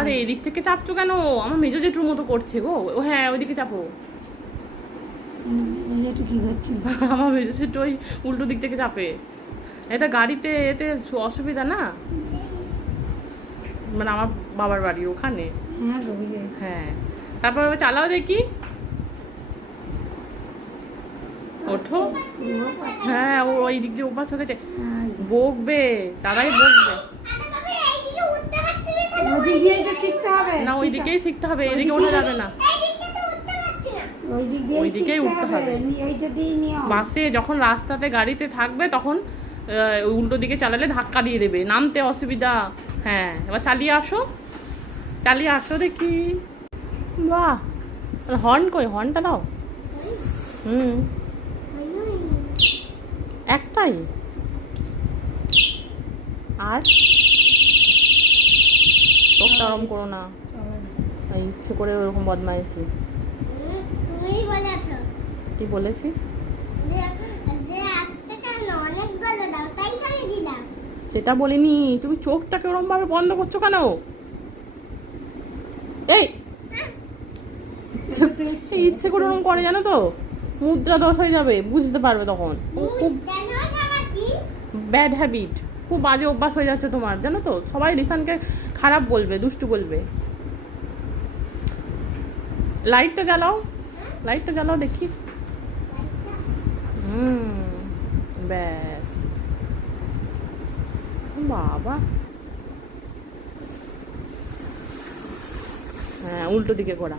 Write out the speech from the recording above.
আরে এদিক থেকে চাপছো কেন? আমার মেজো জেঠুর মতো করছে গো। ও হ্যাঁ, ওইদিকে চাপো। এটা কি করছে? আমার মেজো জেঠু ওই উল্টো দিক থেকে চাপে। এটা গাড়িতে এতে অসুবিধা না, মানে আমার বাবার বাড়ির ওখানে। হ্যাঁ গভীরে। হ্যাঁ, তারপর এবার চালাও দেখি। ওঠো। হ্যাঁ, ও ওই দিক দিয়ে অভ্যাস হয়ে গেছে। বকবে, দাদাই বকবে। ওদিক দিয়ে এটা শিখতে হবে। না, ওই দিকেই শিখতে হবে, এদিকে ওঠা যাবে না। ওই দিকেই উঠতে হবে। ওইটা দিয়ে নিও। বাসে যখন রাস্তাতে গাড়িতে থাকবে তখন উল্টো দিকে চালালে ধাক্কা দিয়ে দেবে, নামতে অসুবিধা। হ্যাঁ, এবার চালিয়ে আসো, চালিয়ে আসো দেখি। বাহ, হর্ন কই? হর্নটা দাও। হুম, একটাই। আর চোখটা ওরম করো না, এই ইচ্ছে করে ওরকম বদমাইশি। তুমিই বলেছো কি বলেছি? যে যে একটা কেন অনেকগুলো দাও, তাই তো আমি দিলাম। সেটা বলিনি। তুমি চোখটাকে ওরম ভাবে বন্ধ করছো কেন? এই ইচ্ছে করে ওরম করে, জানো তো মুদ্রা দোষ হয়ে যাবে, বুঝতে পারবে তখন। খুব ব্যাড হ্যাবিট, খুব বাজে অভ্যাস হয়ে যাচ্ছে তোমার, জানো তো। সবাই রিসানকে খারাপ বলবে, দুষ্টু বলবে। লাইটটা জ্বালাও, লাইটটা জ্বালাও দেখি। ব্যাস, বাবা। হ্যাঁ, উল্টো দিকে করা।